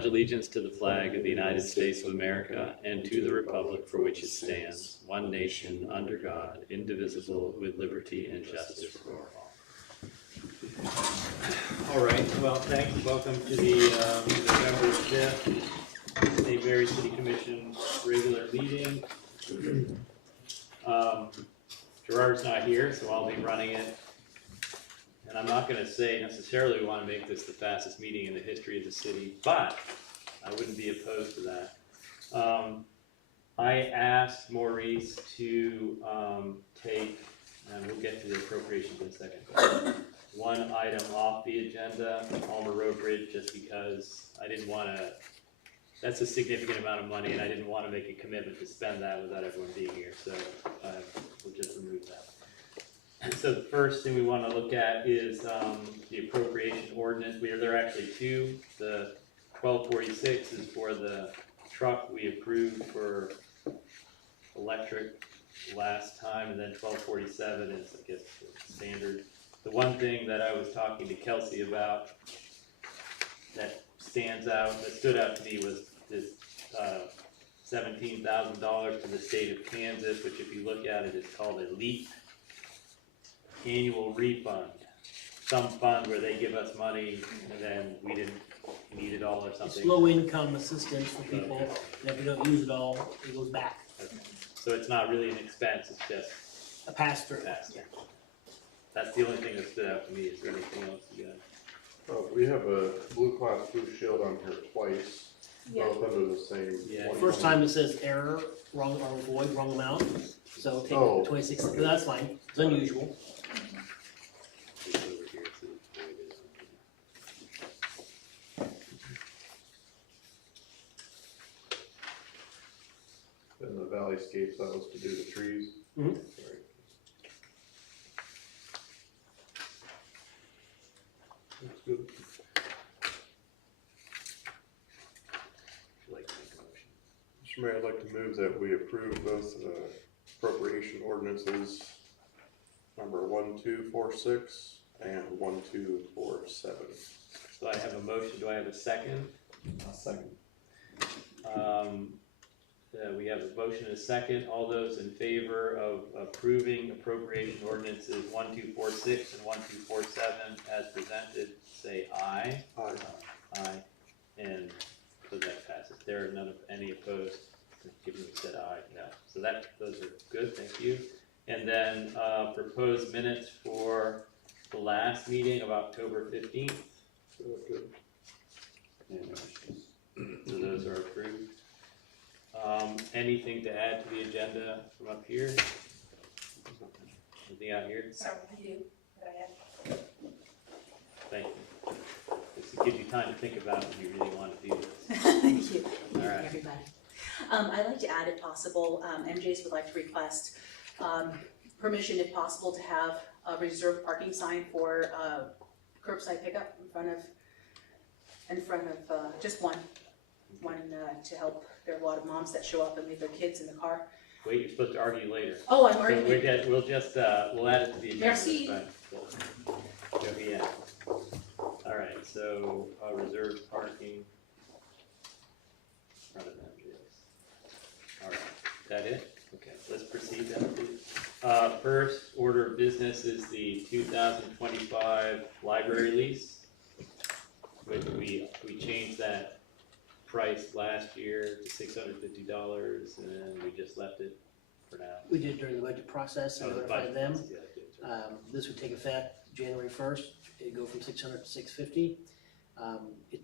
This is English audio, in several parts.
pledge allegiance to the flag of the United States of America and to the republic for which it stands, one nation, under God, indivisible, with liberty and justice for all. All right, well, thanks. Welcome to the November 5th St. Mary City Commission regular meeting. Gerard's not here, so I'll be running it. And I'm not going to say necessarily we want to make this the fastest meeting in the history of the city, but I wouldn't be opposed to that. I asked Maurice to take, and we'll get to the appropriations in a second, one item off the agenda, Palmer Road Bridge, just because I didn't want to, that's a significant amount of money, and I didn't want to make a commitment to spend that without everyone being here, so we'll just remove that. So the first thing we want to look at is the appropriation ordinance. There are actually two. The 1246 is for the truck we approved for electric last time, and then 1247 is, I guess, standard. The one thing that I was talking to Kelsey about that stood out to me was this $17,000 to the state of Kansas, which if you look at it, it's called a LEAP, annual refund, some fund where they give us money and then we didn't need it all or something. It's low income assistance for people, and if you don't use it all, it goes back. Okay. So it's not really an expense, it's just A pass through. pass-through. That's the only thing that stood out to me. Is there anything else you got? We have a Blue Cross Blue Shield on here twice, Yeah. both under the same. Yeah. one First number. time it says error, wrong or void, wrong amount, so take Oh. 26, that's fine, it's unusual. It's over here, so it's voided. And the Valleyscapes, that was to do the trees. Mhm. Sorry. That's good. Like to make a motion. Mr. Mayor, I'd like to move that we approve both appropriation ordinances number 1246 and 1247. So I have a motion. Do I have a second? Second. We have a motion and a second. All those in favor of approving appropriation ordinances 1246 and 1247 as presented, say aye. Aye. Aye. And so that passes. There are any opposed. Given we said aye, no. So those are good. Thank you. And then proposed minutes for the last meeting of October 15th. Good. So those are approved. Anything to add to the agenda from up here? Anything out here? Sorry, I do, but I have. Thank you. This gives you time to think about if you really want to do this. Thank you. All right. Everybody. I'd like to add, if possible, MJ's would like to request permission, if possible, to have a reserved parking sign for curbside pickup in front of just one to help. There are a lot of moms that show up and leave their kids in the car. Wait, you're supposed to argue later. Oh, I'm So already. we'll add it to the agenda. Merci. But, yeah. All right, so reserved parking. in front of MJ's. All right, that it? Okay, let's proceed then, please. First order of business is the 2025 library lease. We changed that price last year to $650, and we just left it for now. We did during the budget process and Oh, the notified budget, them. yeah, that's right. This would take effect January 1st, it'd go from 600 to 650.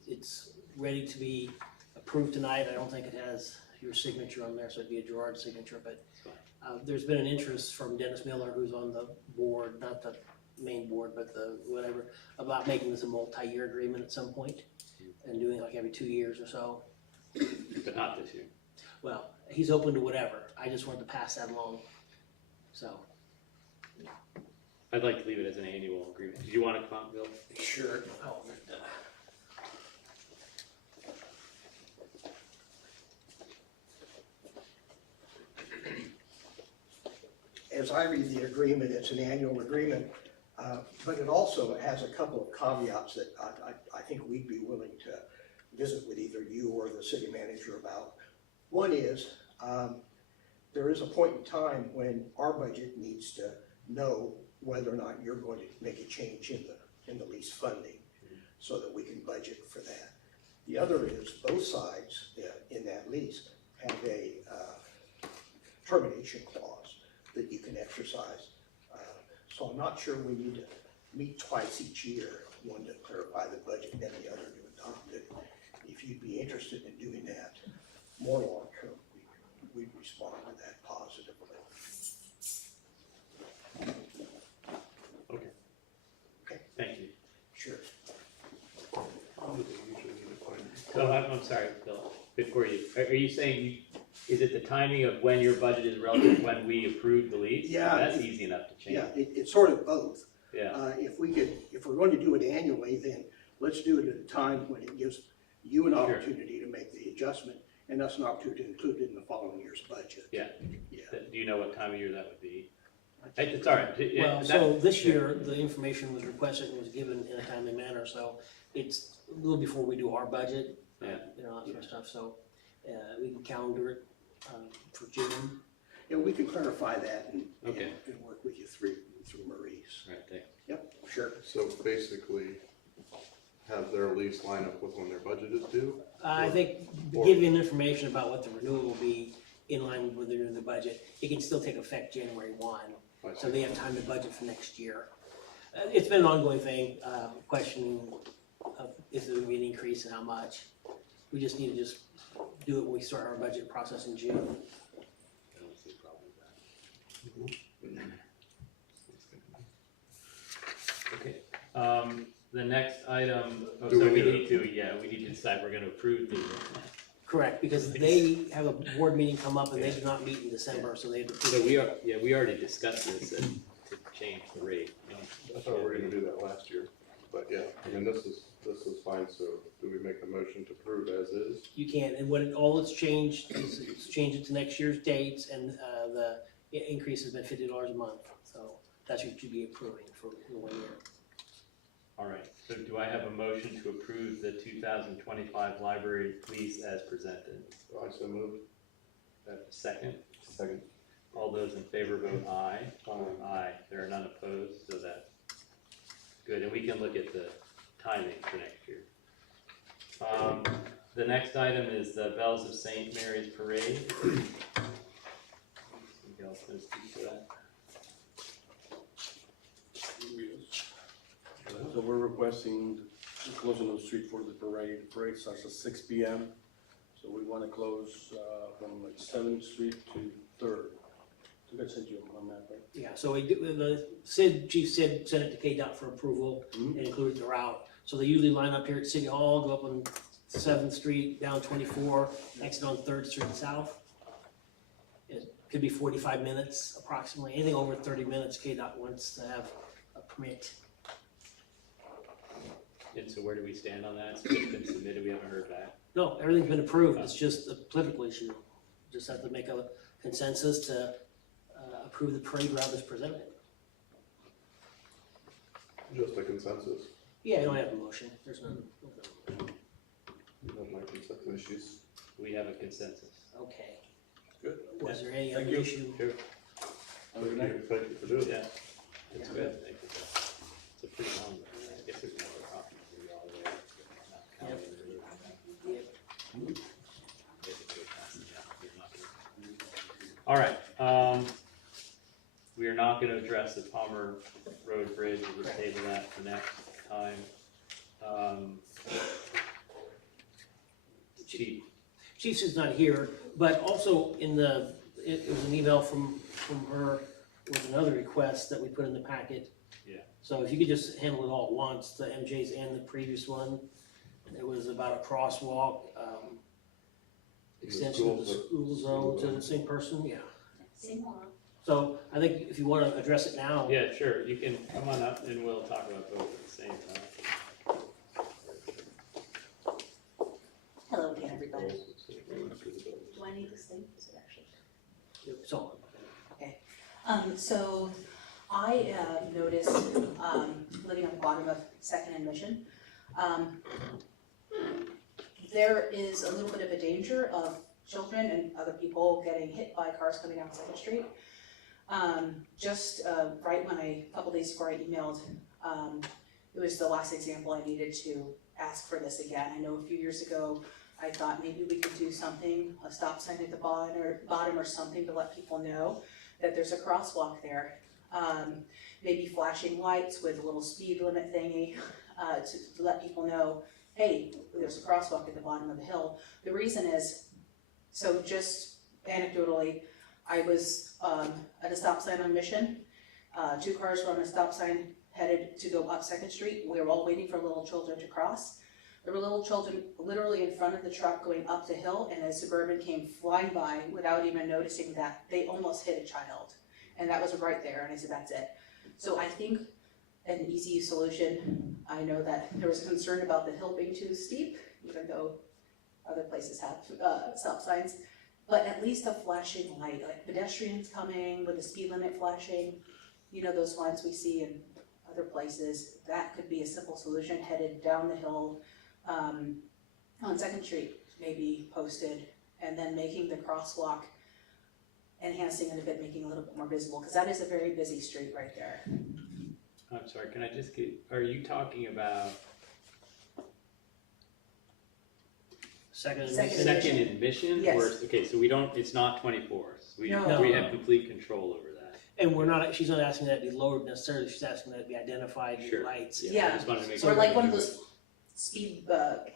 It's ready to be approved tonight. I don't think it has your signature on there, so it'd be a Gerard signature, but there's been an interest from Dennis Miller, who's on the board, not the main board, but the whatever, about making this a multi-year agreement at some point and doing it like every 2 years or so. But not this year. Well, he's open to whatever. I just wanted to pass that along. So, I'd like to leave it as an annual agreement. Did you want to come up, Bill? sure. Oh, as I read the agreement, it's an annual agreement, but it also has a couple of caveats that I think we'd be willing to visit with either you or the city manager about. One is, there is a point in time when our budget needs to know whether or not you're going to make a change in the lease funding, so that we can budget for that. The other is both sides in that lease have a termination clause that you can exercise. So I'm not sure we need to meet twice each year, one to clarify the budget and then the other to adopt it. If you'd be interested in doing that more long-term, we'd respond to that positively. Okay. Okay. Thank you. Sure. How do they usually need to find it? So I'm sorry, Bill, before you, are you saying is it the timing of when your budget is relative to when we approve the lease? Yeah. That's easy enough to change. Yeah, it's sort of both. Yeah, If we're going to do it annually, then let's do it at a time when it gives you an Sure. opportunity to make the adjustment and us an opportunity to include it in the following year's budget. Yeah. Yeah. Do you know what time of year that would be? It's all right. Well, so this year, the information was requested and was given in a timely manner, so it's a little before we do our budget. Yeah. You know, that sort of stuff, so, we can calendar it, for June. And we can clarify that and Okay. work with you through Maurice. Right, thanks. Yep, sure. So basically, have their lease line up with when their budget is due? I think giving information about what the renewal will be in line with the budget, it can still take effect January 1. I So see. they have time to budget for next year. It's been an ongoing thing, questioning of if there's gonna be an increase and how much. We just need to just do it when we start our budget process in June. I don't see a problem with that. Okay, the next item, Do so we we need need to decide we're gonna approve the, Correct, because they have a board meeting come up and they do not meet in December, so they have to. so we already discussed this and to change the rate. I thought we were gonna do that last year, but yeah, I mean, this is fine, so do we make a motion to approve as is? You can, and what all it's changed is it's changed it to next year's dates, and the increase has been $50 a month. So that's what you'd be approving for the 1 year. All right, so do I have a motion to approve the 2025 library lease as presented? I so moved. Do I have a second? Second. All those in favor vote aye. Aye. Aye, there are none opposed, so that's good, and we can look at the timing for next year. The next item is the Bells of St. Mary's Parade. Somebody else gonna speak to that? So we're requesting the closing of the street for the parade. The parade starts at 6 p.m. So we want to close from like 7th Street to 3rd. I think I sent you on that, right? Yeah, so Chief Sid sent it to KDOT for approval and included the route. So they usually line up here at City Hall, go up on 7th Street, down 24, exit on 3rd Street south. It could be 45 minutes approximately, anything over 30 minutes, KDOT wants to have a permit. And so where do we stand on that? It's just been submitted, we haven't heard back. No, everything's been approved, it's just a political issue. Just have to make a consensus to approve the parade route as presented. Just a consensus. Yeah, I don't have a motion, there's none. You don't like consensus issues? We have a consensus. Okay, Good. was there any Thank other you. issue? Have a Thank good night. you, thank you for doing Yeah, that. that's good, thank you. It's a pretty long, I guess there's more copies for you all there. Not counting the- All right, we are not gonna address the Palmer Road Bridge, we'll just table that for next time. Chief, Chief's is not here, but also it was an email from her with another request that we put in the packet. Yeah. So if you could just handle it all at once, the MJ's and the previous one. It was about a crosswalk, extension of the school zone to the same person, yeah. Same law. So I think if you wanna address it now. yeah, sure, you can come on up and we'll talk about both at the same time. Hello again, everybody. Do I need this thing? Is it actually? So, So I noticed, living on the bottom of Second and Mission, there is a little bit of a danger of children and other people getting hit by cars coming down Second Street. Right when a couple days before I emailed, it was the last example I needed to ask for this again. I know a few years ago, I thought maybe we could do something, a stop sign at the bottom or something to let people know that there's a crosswalk there. Maybe flashing lights with a little speed limit thingy, to let people know, hey, there's a crosswalk at the bottom of the hill. The reason is, so just anecdotally, I was at a stop sign on Mission. 2 cars were on a stop sign headed to go up Second Street. We were all waiting for little children to cross. There were little children literally in front of the truck going up the hill, and a Suburban came flying by without even noticing that they almost hit a child. And that was right there, and I said, that's it. So I think an easy solution, I know that there was concern about the hill being too steep, even though other places have stop signs, but at least a flashing light, like pedestrians coming with the speed limit flashing, you know, those lines we see in other places, that could be a simple solution, headed down the hill on Second Street, maybe posted, and then making the crosswalk, enhancing it a bit, making it a little bit more visible, because that is a very busy street right there. I'm sorry, can I just get, are you talking about Second Second admission. second admission? Yes. Or, okay, so we don't, it's not 24th. No. We have complete control over that. And we're not, she's not asking that it be lowered necessarily, she's asking that it be identified in Sure. lights. Yeah. I just wanted to make Or sure. like one of those speed,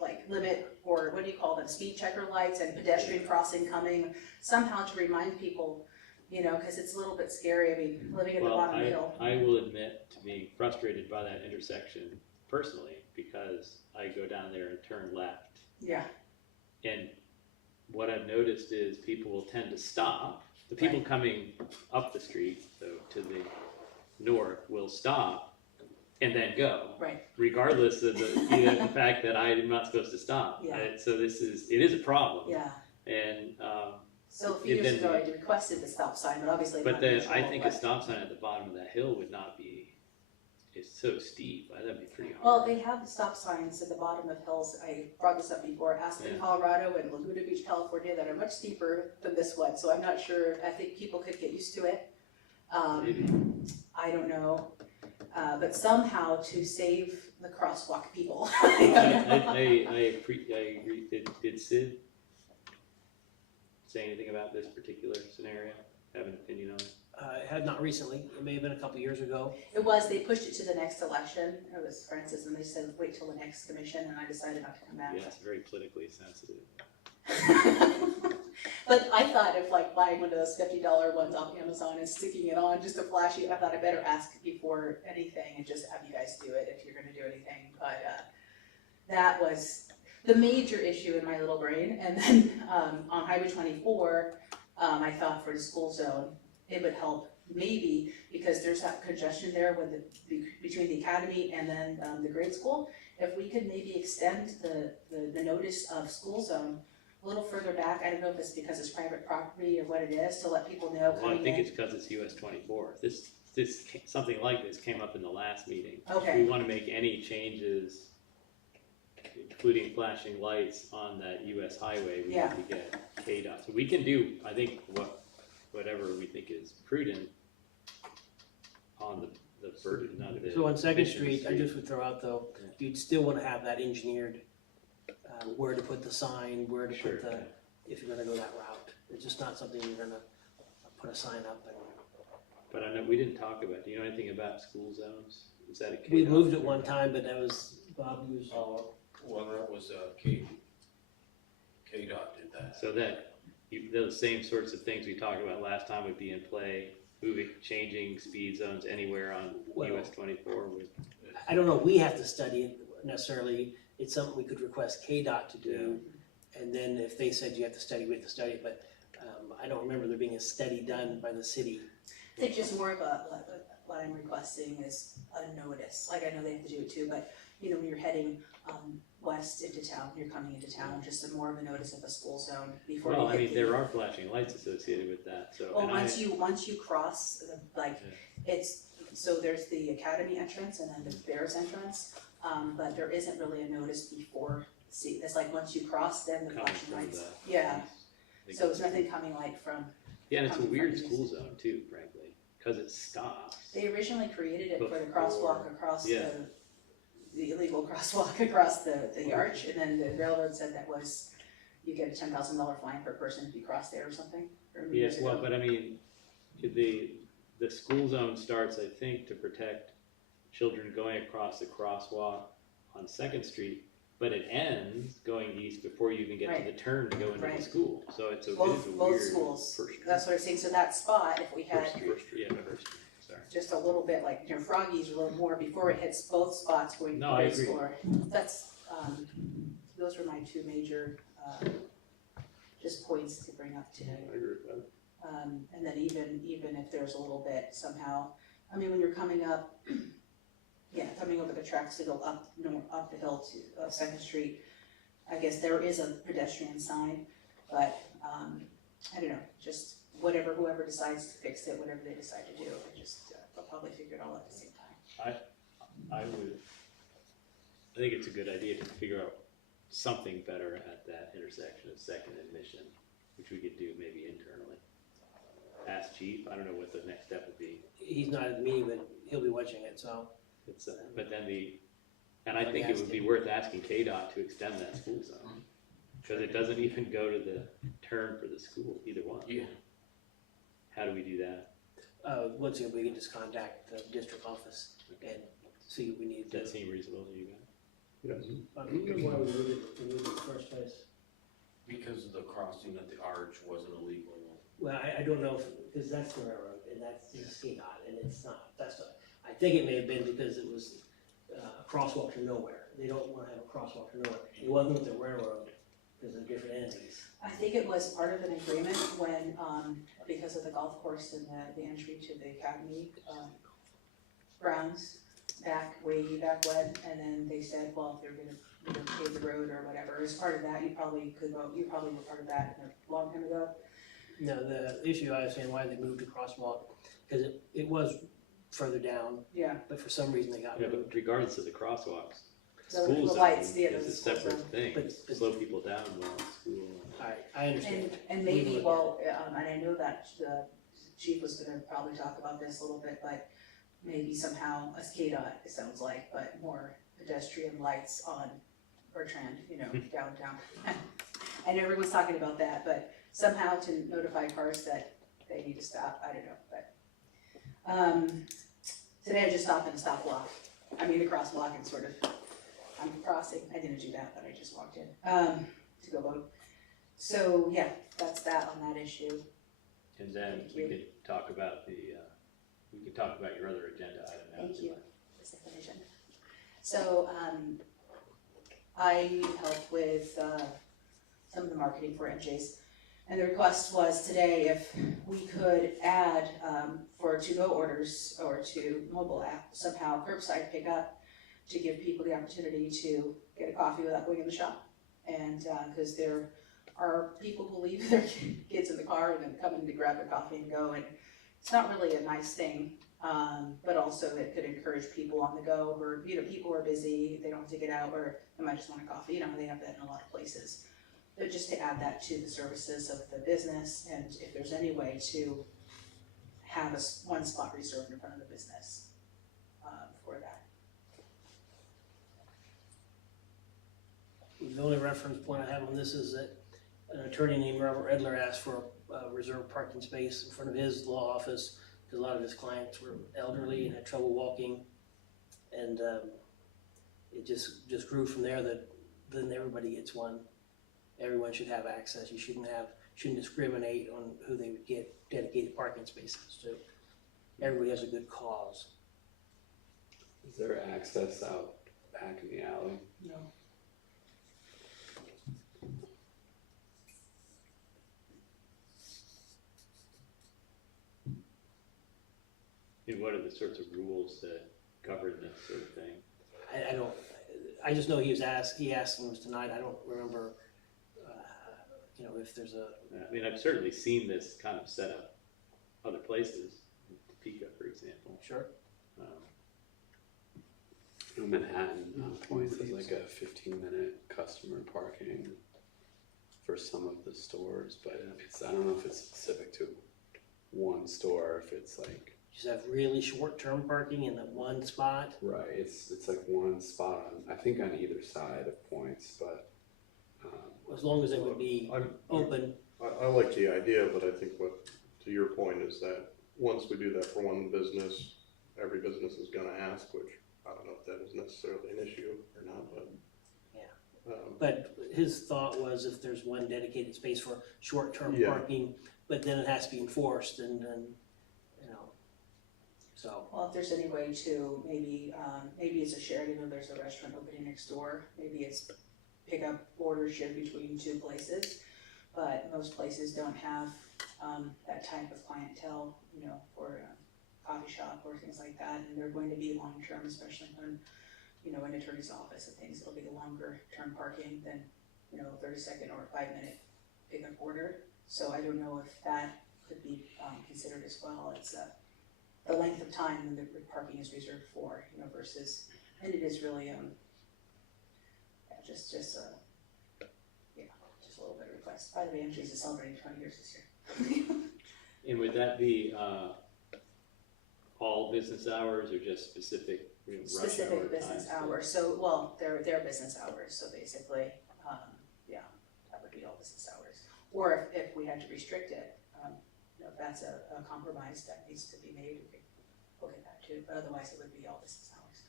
like limit, or what do you call them, speed checker lights and pedestrian crossing coming, somehow to remind people, you know, because it's a little bit scary, I mean, living at the Well, bottom of the hill. I will admit to being frustrated by that intersection personally, because I go down there and turn left. Yeah, And what I've noticed is people will tend to stop. The people Right. coming up the street, though, to the north will stop and then go. right, Regardless of the fact that I'm not supposed to stop. Yeah. So it is a problem. yeah. And, So a few And years then- ago, I requested the stop sign, but obviously but not then usual, I think a but- stop sign at the bottom of that hill would not be, it's so steep, that'd be pretty hard. Well, they have the stop signs at the bottom of hills, I brought this up before, Aspen, Yeah. Colorado and Laguna Beach, California, that are much steeper than this one, so I'm not sure, I think people could get used to it. Maybe. I don't know, but somehow to save the crosswalk people. I agree. Did Sid say anything about this particular scenario? Have an opinion on it? Had not recently, it may have been a couple years ago. It was, they pushed it to the next election, it was Francis, and they said, wait till the next commission, and I decided not to come back. Yeah, it's very politically sensitive. But I thought of like buying one of those $50 ones off Amazon and sticking it on just to flash it, I thought I better ask before anything and just have you guys do it if you're gonna do anything, but, that was the major issue in my little brain, and then, on Highway 24, I thought for the school zone, it would help maybe, because there's that congestion there with between the academy and then, the grade school, if we could maybe extend the notice of school zone a little further back, I don't know if it's because it's private property or what it is, to let people know Well, I coming think in. it's because it's US 24. Something like this came up in the last meeting. If Okay, we want to make any changes, including flashing lights on that US highway, we Yeah. need to get KDOT. So we can do, I think, whatever we think is prudent on the burden, not the. So on Second Mission Street, I just would throw out though, you'd still wanna have that engineered, where to put the sign, where to Sure. put the, if you're gonna go that route. It's just not something you're gonna put a sign up and. But I know, we didn't talk about, do you know anything about school zones? Is that a KDOT? We moved it one time, but that was, Bob was, Well, that was, KDOT did that. So that, those same sorts of things we talked about last time would be in play, changing speed zones anywhere on Well- US 24 would. I don't know, we have to study it necessarily. It's something we could request KDOT to do. And then if they said you have to study, we have to study it, but, I don't remember there being a study done by the city. I think just more of what I'm requesting is a notice, like I know they have to do it too, but, you know, when you're heading, west into town, you're coming into town, just a more of a notice of a school zone before you Well, get I mean, the- there are flashing lights associated with that, so. Well, and I- once you cross, like, it's, so there's the academy entrance and then the Bears entrance, but there isn't really a notice before see, it's like once you cross, then the Coming flashing from lights, the yeah, east. so it's nothing coming like from, Yeah, and it's a coming from weird the east. school zone too, frankly, cause it stops. they originally created it for the Before- crosswalk across yeah. the illegal crosswalk across the arch, and then the railroad said that was, you get a $10,000 fine per person if you cross there or something, or years Yes, well, ago. but I mean, the school zone starts, I think, to protect children going across the crosswalk on Second Street, but it ends going east before you even get to the turn to go into the Right. school, so it is a Both weird. schools, First street. that's what I'm saying, so that spot, if we had First street, yeah, First Street, sorry. just a little bit, like, you know, Froggy's a little more before it hits both spots going No, to I the agree. floor. That's, those were my two major, just points to bring up today. I agree with that. And then even if there's a little bit somehow, I mean, when you're coming up, coming over the tracks to go up the hill to, Second Street, I guess there is a pedestrian sign, but, I don't know, just whoever decides to fix it, whatever they decide to do, they'll probably figure it all out at the same time. I think it's a good idea to figure out something better at that intersection of Second and Mission, which we could do maybe internally. Ask chief, I don't know what the next step would be. He's not at the meeting, but he'll be watching it, so. It's, but then and I think it would be worth asking KDOT to extend that school zone. Cause it doesn't even go to the turn for the school, either one. Yeah. How do we do that? Once again, we can just contact the district office and see what we need Does to. that seem reasonable to you guys? Yes. Why we moved it in the first place? Because of the crossing at the arch wasn't illegal. Well, I don't know, because that's the railroad, and that's the CDOT, and it's not, I think it may have been because it was a crosswalk to nowhere. They don't wanna have a crosswalk to nowhere. It wasn't with the railroad, because they're different entities. I think it was part of an agreement when, because of the golf course and the entry to the academy, grounds way back when, and then they said, well, if they're gonna pave the road or whatever, as part of that, you probably were part of that a long time ago. No, the issue I was saying, why they moved to crosswalk, because it was further down, Yeah, but for some reason they got Yeah, moved. but regardless of the crosswalks, The- school the zone lights, yeah, is a the school separate zone. thing, But- but- slow people down while in school. I understand. and We maybe, would- well, and I know that the chief was gonna probably talk about this a little bit, but maybe somehow a KDOT, it sounds like, but more pedestrian lights on Bertrand, downtown. I know everyone's talking about that, but somehow to notify cars that they need to stop, I don't know, but. Today I just stopped in a stop block, the crosswalk and sort of, I'm crossing, I didn't do that, but I just walked in, to go vote. So, yeah, that's that on that issue. And then Thank we you. could talk about we could talk about your other agenda item now. Thank too. you. This information. So, I help with, some of the marketing for MJ's. And the request was today if we could add, for to-go orders or to mobile app, somehow curbside pickup to give people the opportunity to get a coffee without going in the shop. And, cause there are people who leave their kids in the car and then come in to grab their coffee and go, and it's not really a nice thing. But also it could encourage people on the go, or, people are busy, they don't have to get out, or they might just want a coffee, they have that in a lot of places. But just to add that to the services of the business, and if there's any way to have one spot reserved in front of the business, for that. The only reference point I have on this is that an attorney named Robert Edler asked for a reserved parking space in front of his law office, because a lot of his clients were elderly and had trouble walking. And it just grew from there that then everybody gets one. Everyone should have access. You shouldn't discriminate on who they would get dedicated parking spaces to. Everybody has a good cause. Is there access out back in the alley? No. And what are the sorts of rules that govern this sort of thing? I just know he asked him tonight. I don't remember, if there's a, I've certainly seen this kind of set up other places, Topeka, for example. sure. Manhattan points as like a 15-minute customer parking for some of the stores, but I don't know if it's specific to one store, if it's like, Just have really short-term parking in that one spot. right, it's like one spot on, I think on either side of points, but, As long as it would be open. I like the idea, but I think what, to your point, is that once we do that for one business, every business is gonna ask, which I don't know if that is necessarily an issue or not, but. Yeah. Um, But his thought was if there's one dedicated space for short-term Yeah. parking, but then it has to be enforced and then, you know, so. Well, if there's any way to, maybe, maybe it's a shared, you know, there's a restaurant opening next door, maybe it's pick up orders shared between two places. But most places don't have, that type of clientele, you know, for a coffee shop or things like that, and they're going to be long-term, especially when, you know, an attorney's office and things, it'll be a longer-term parking than, you know, 30-second or 5-minute pickup order. So I don't know if that could be, considered as well. It's, the length of time when the parking is reserved for, you know, versus, and it is really, just a little bit of request. By the way, MJ's is celebrating 20 years this year. And would that be, all business hours or just specific rush hour Specific business times? hours, so, well, they're business hours, so basically, yeah, that would be all business hours. Or if we had to restrict it, you know, if that's a compromise that needs to be made, we could look at that too, but otherwise it would be all business hours.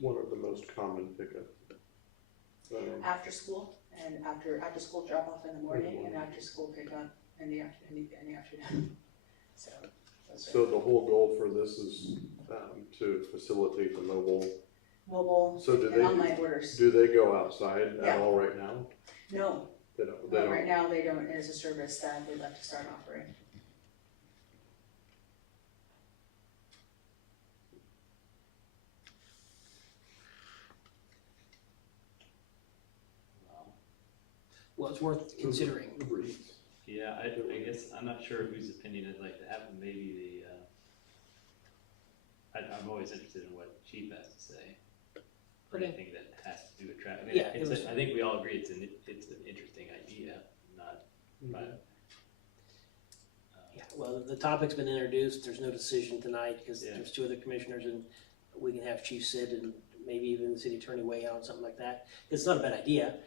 One of the most common pickup. After school, and after school drop off in the morning, and after school pickup in the afternoon. So. those are- So the whole goal for this is, to facilitate the mobile, Mobile so do and online orders. do they go outside Yeah. at all right now? No, They don't, they right don't, now they don't, it is a service that they'd like to start offering. Well, it's worth considering. Uber Eats. Yeah, I guess, I'm not sure whose opinion I'd like to have, but maybe I'm always interested in what Chief has to say. For Okay. anything that has to do with traffic. I mean, Yeah, it was- I think we all agree it's an interesting idea, not, but. Yeah, well, the topic's been introduced, there's no decision tonight, because Yeah. there's two other commissioners, and we can have Chief sit and maybe even the city attorney weigh in on something like that. It's not a bad idea,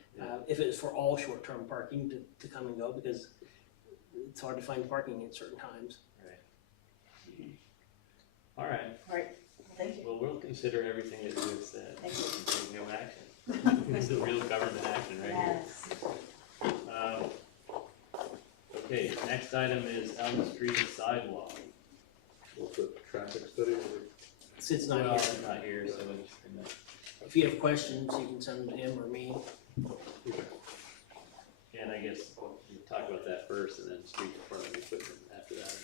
if it is for all short-term parking to come and go, because it's hard to find parking at certain times. All right, Thank you. well, we'll consider everything that you have said. Thank you. and take no action. This is real government action right here. Yes. Okay, next item is Elm Street sidewalk. What's the traffic study? Sid's not Well, here. I'm not here, so I'm just gonna. If you have questions, you can send them to him or me. And I guess we'll talk about that first and then street department equipment after that.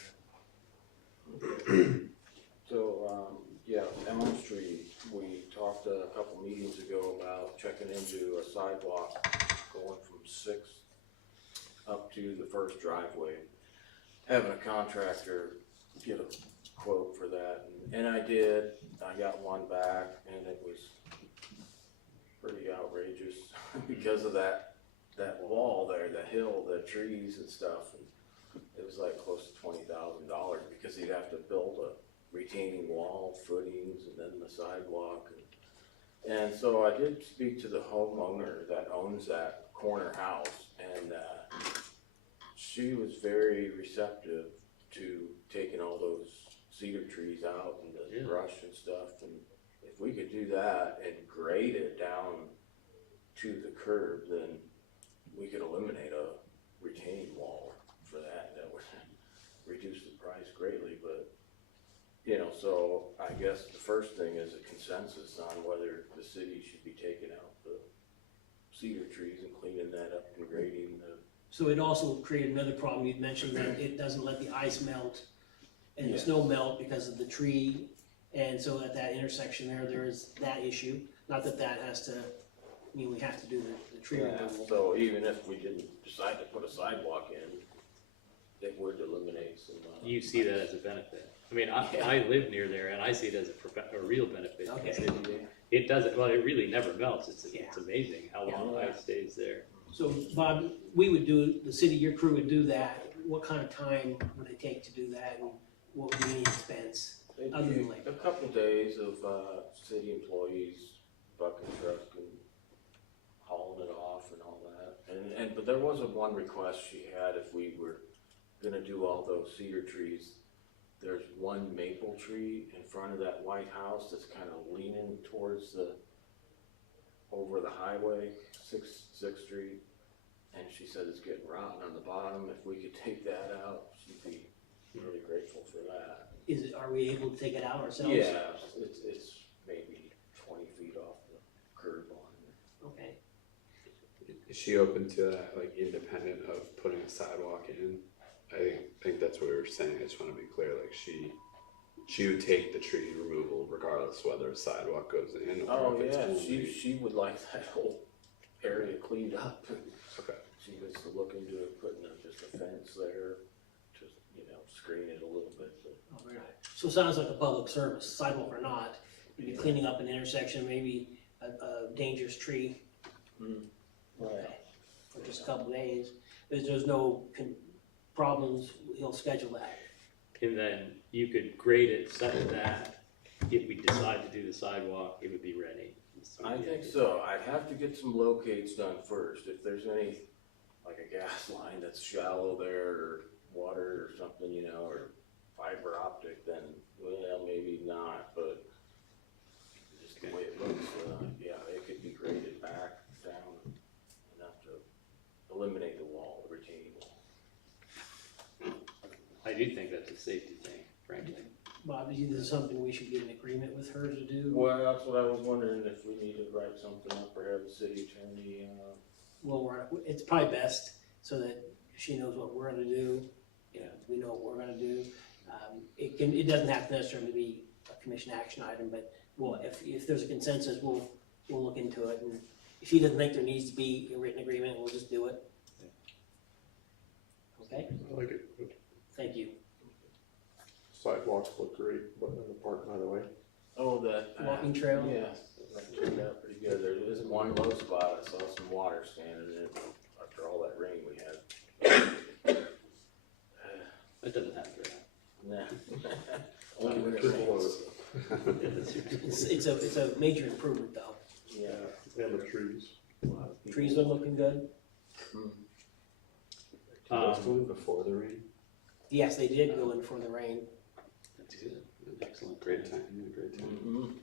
So, yeah, Elm Street, we talked a couple meetings ago about checking into a sidewalk going from Sixth up to the first driveway. Having a contractor get a quote for that, and I did, I got one back, and it was pretty outrageous because of that wall there, the hill, the trees and stuff, and it was like close to $20,000 because he'd have to build a retaining wall, footings, and then the sidewalk. And so I did speak to the homeowner that owns that corner house, and she was very receptive to taking all those cedar trees out and the Yeah. brush and stuff. And if we could do that and grade it down to the curb, then we could eliminate a retaining wall for that. That would reduce the price greatly, but, you know, so I guess the first thing is a consensus on whether the city should be taking out the cedar trees and cleaning that up and grading the. So it also created another problem, you'd mentioned that it doesn't let the ice melt and the Yes. snow melt because of the tree. And so at that intersection there is that issue. Not that that has to, mean we have to do the tree removal. So even if we didn't decide to put a sidewalk in, it would eliminate some. You see that as a benefit? I mean, I live near there and I see it as a real benefit to the Okay. city. It doesn't, well, it really never melts. It's Yeah. amazing how long Yeah. ice stays there. So Bob, we would do, the city, your crew would do that. What kind of time would it take to do that and what would be the expense? It'd Other be than labor. a couple days of, city employees, bucket truck and hauling it off and all that. But there was one request she had, if we were gonna do all those cedar trees. There's one maple tree in front of that White House that's kind of leaning towards over the highway, Sixth Street. And she said it's getting rotten on the bottom. If we could take that out, she'd be really grateful for that. Are we able to take it out ourselves? Yeah, it's maybe 20 feet off the curb line. Okay, Is she open to that, like independent of putting a sidewalk in? I think that's what we were saying. I just want to be clear. Like she would take the tree removal regardless whether a sidewalk goes in or Oh, if it's yeah, only. she would like that whole area cleaned up. Okay. She was looking to putting just a fence there, just, screen it a little bit, but. oh, very nice. So it sounds like a public service, sidewalk or not, you'd be cleaning up an intersection, maybe a dangerous tree Right. for just a couple days. There's no problems, he'll schedule that. And then you could grade it such that if we decide to do the sidewalk, it would be ready. I think so. I'd have to get some locates done first. If there's any, like a gas line that's shallow there, or water or something, or fiber optic, then, well, maybe not, but just the way it looks, yeah, it could be graded back, down, enough to eliminate the wall, the retaining wall. I do think that's a safety thing, frankly. Bob, is this something we should get an agreement with her to do? Well, that's what I was wondering, if we need to write something up or have the city attorney, Well, it's probably best so that she knows what we're gonna do, we know what we're gonna do. It doesn't have to necessarily be a commission action item, but if there's a consensus, we'll look into it. And if she doesn't think there needs to be a written agreement, we'll just do it. Okay, I like it. thank you. Sidewalks look great, but in the park, by the way. oh, that. Walking trail? Yeah, that turned out pretty good. There is one low spot, I saw some water standing in it after all that rain we had. That doesn't happen for that. Nah. Only when it rains. It's a major improvement though. Yeah. And the trees. a lot of people- Trees are looking good. Mhm. Did those go in before the rain? Yes, they did go in for the rain. That's good. Excellent. Great time. Yeah, great time.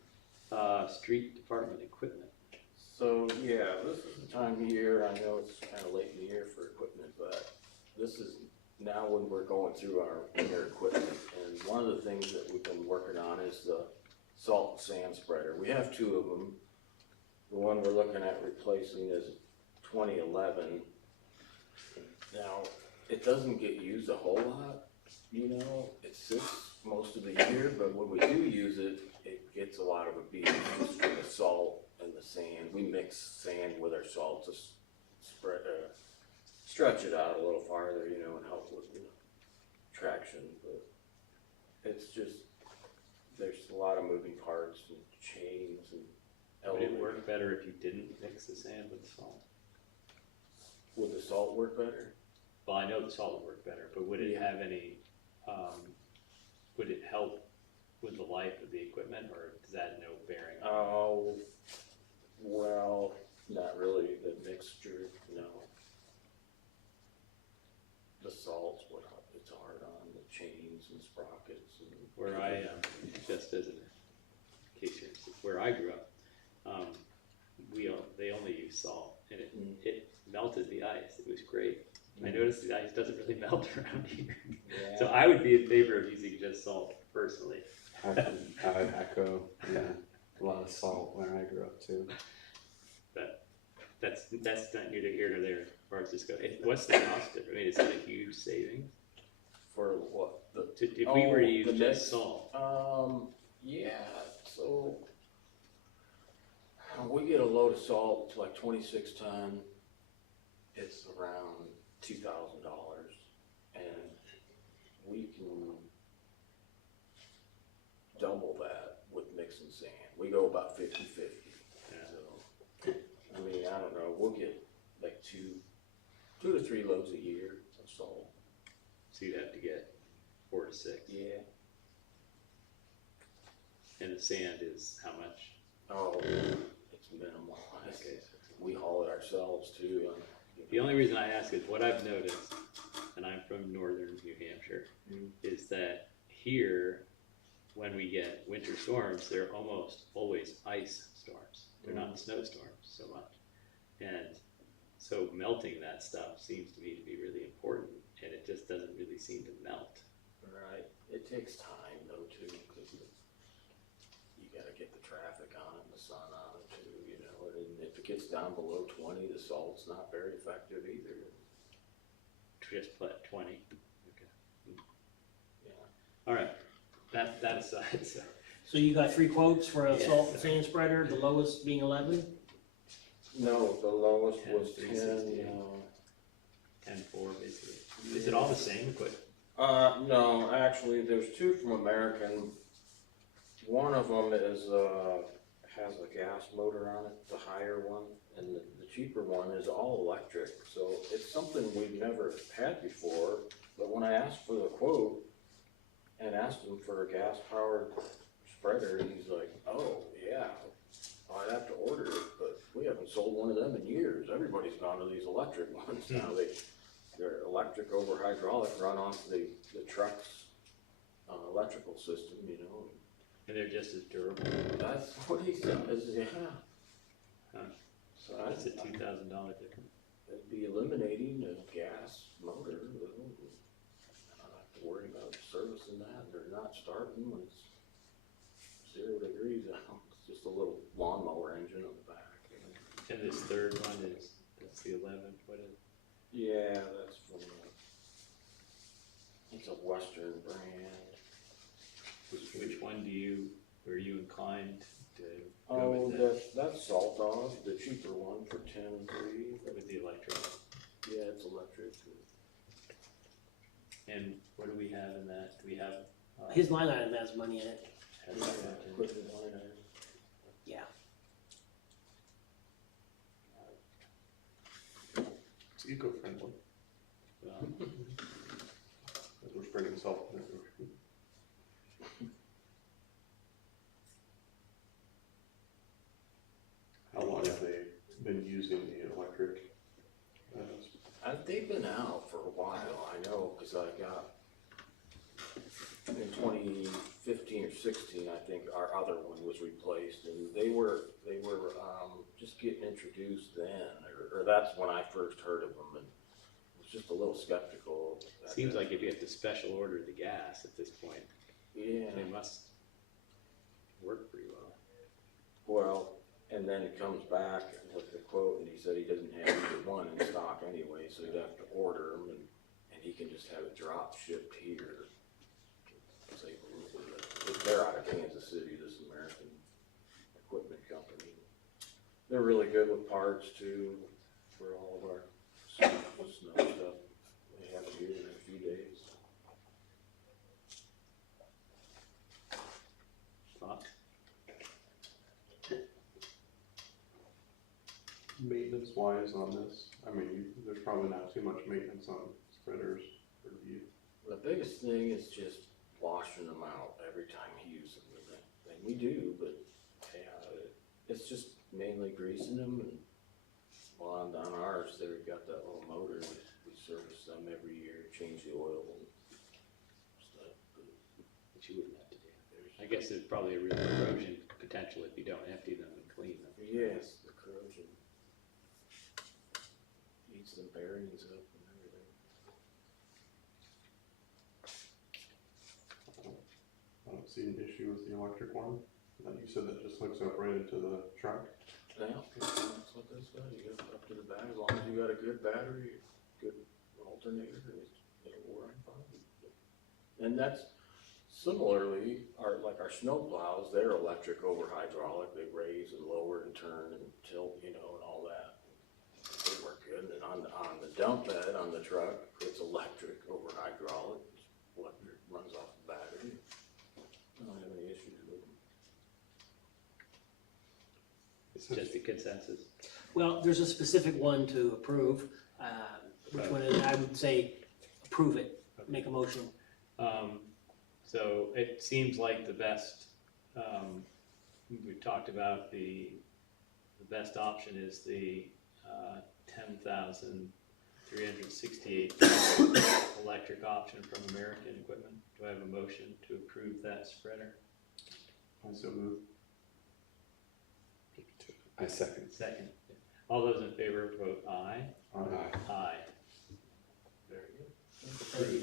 Mhm. Street department equipment. So, yeah, this is the time of year, I know it's kind of late in the year for equipment, but this is now when we're going through our winter equipment. And one of the things that we've been working on is the salt and sand spreader. We have two of them. The one we're looking at replacing is 2011. Now, it doesn't get used a whole lot, it sits most of the year, but when we do use it, it gets a lot of abuse from the salt and the sand. We mix sand with our salt to stretch it out a little farther, and help with the traction, but it's just, there's a lot of moving parts and chains and Would it elevators. work better if you didn't mix the sand with the salt? Would the salt work better? Well, I know the salt would work better, but would it have any, would it help with the life of the equipment, or does that have no bearing? Oh, well, not really, the mixture, no. The salt's what it's hard on, the chains and sprockets and. Where I, just as in case you're, where I grew up, they only used salt, and it melted the ice, it was great. I noticed the ice doesn't really melt around here, so I would be in favor of using just salt personally. I would echo, yeah, a lot of salt where I grew up too. That's not neither here nor there as far as this goes. What's the cost difference? I mean, is that a huge savings? For what, If we were to the use mix? just salt, Yeah, so we get a load of salt, it's like 26 ton. It's around $2,000, and we can double that with mixing sand. We go about 50-50. Yeah. So, I mean, I don't know, we'll get like two to three loads a year of salt. So you'd have to get 4 to 6. Yeah. And the sand is how much? Oh, it's minimal. Okay. We haul it ourselves too. The only reason I ask is what I've noticed, and I'm from northern New Hampshire, is that here, when we get winter storms, they're almost always ice storms. They're not snowstorms so much. And so melting that stuff seems to me to be really important, and it just doesn't really seem to melt. Right. It takes time though too, because you gotta get the traffic on it, and the sun on it too, you know, and if it gets down below 20, the salt's not very effective either. Just put 20. Okay. Yeah. All right. That aside, so So you got 3 quotes for a Yeah. salt and sand spreader, the lowest being 11? No, the lowest 10, was 360. 10, 10-4 basically. Is it all the same equipment? no, actually, there's 2 from American. One of them is, has a gas motor on it, the higher one, and the cheaper one is all electric. So it's something we've never had before, but when I asked for the quote and asked him for a gas-powered spreader, he's like, oh, yeah, I'd have to order it, but we haven't sold one of them in years. Everybody's gone to these electric ones now. They're electric over hydraulic, run onto the truck's electrical system, you know. And they're just as durable. That's what he says, yeah. Huh. So That's a $2,000 difference. it'd be eliminating a gas motor. I don't have to worry about servicing that. They're not starting when it's 0 degrees out. It's just a little lawnmower engine on the back. And this third one that's the 11th. What is? Yeah, that's from, it's a Western brand. Which one were you inclined to go Oh, with? That that's Salt Dog, the cheaper one for 10.3. with the electric. Yeah, it's electric. And what do we have in that? Do we have? His line item has money in it. has that in it? Equipment line item. Yeah. It's eco-friendly, Well, as we're spreading salt. How long have they been using the electric? They've been out for a while, I know, because I got, in 2015 or 16, I think our other one was replaced, and they were just getting introduced then, or that's when I first heard of them, and was just a little skeptical. seems like if you have to special order the gas at this point, Yeah, they must work pretty well. well, and then it comes back with the quote, and he said he doesn't have either one in stock anyway, so he'd have to order them, and he can just have it drop shipped here. Save a little bit of it. They're out of Kansas City, this American equipment company. They're really good with parts too, for all of our snow stuff. They have it here in a few days. Thoughts? Maintenance wise on this, I mean, there's probably not too much maintenance on spreaders for you. The biggest thing is just washing them out every time you use them, and we do, but it's just mainly greasing them, and while on ours, they've got that little motor, we service them every year, change the oil and stuff. Which you wouldn't have to do. I guess there's probably a real corrosion potential if you don't empty them and clean them. Yes, the corrosion eats the bearings up and everything. I don't see an issue with the electric one. Like you said, that just hooks up right into the truck. Yeah, that's what this does, you get up to the battery, as long as you got a good battery, good alternator, it'll work fine. And that's similarly, our snow plows, they're electric over hydraulic, they raise and lower and turn and tilt, you know, and all that. They work good, and on the dump bed, on the truck, it's electric over hydraulic, electric runs off the battery. I don't have any issue consensus? Well, there's a specific one to approve, which one is, I would say, approve it, make a motion. So it seems like the best, we've talked about the best option is the $10,368 electric option from American Equipment. Do I have a motion to approve that spreader? Also move. I second. Second. All those in favor vote aye. Aye. Aye. Very good. Thank you.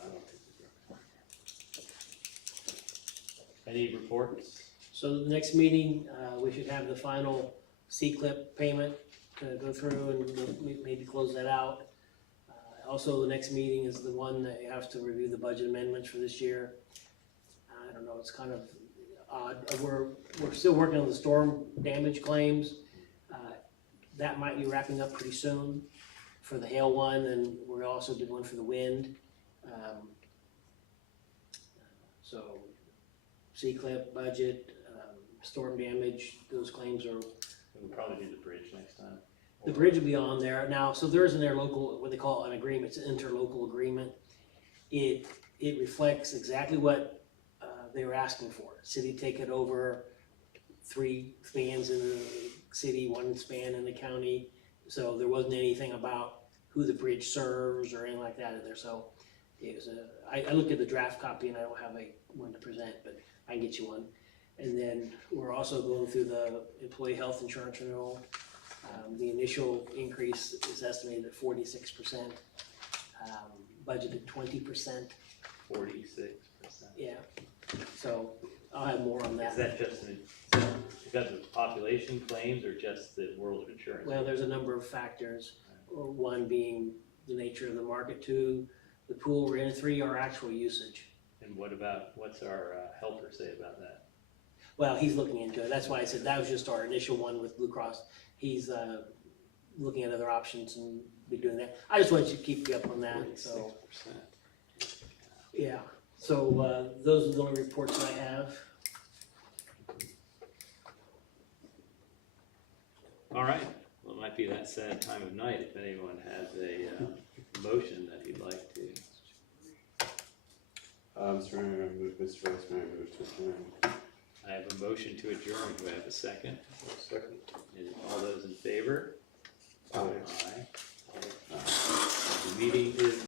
I don't think we're- Any reports? So the next meeting, we should have the final C-clip payment to go through and maybe close that out. Also, the next meeting is the one that you have to review the budget amendments for this year. I don't know, it's kind of odd. We're still working on the storm damage claims. That might be wrapping up pretty soon for the hail one, and we also did one for the wind. So C-clip, budget, storm damage, those claims are, We'll probably do the bridge next time. the bridge will be on there. Now, so there is in their local, what they call an agreement, it's an interlocal agreement. It reflects exactly what they were asking for. City take it over, 3 spans in the city, 1 span in the county. So there wasn't anything about who the bridge serves or anything like that in there. So it was I looked at the draft copy and I don't have one to present, but I can get you one. And then we're also going through the employee health insurance renewal. The initial increase is estimated at 46%, budgeted 20%. 46%. Yeah, so I'll have more on Is that. that just because of population claims or just the world of insurance? Well, there's a number of factors, one being the nature of the market, 2, the pool we're in, 3, our actual usage. And what's our helper say about that? Well, he's looking into it, that's why I said that was just our initial one with Blue Cross. He's looking at other options and be doing that. I just wanted to keep you up on that, so, 46%. yeah. So those are the only reports that I have. All right, well, it might be that sad time of night if anyone has a motion that he'd like to. Mr. Mayor, Mr. Vice Mayor, I move to adjourn. I have a motion to adjourn. Do I have a second? Second. And all those in favor? Aye. Aye. The meeting is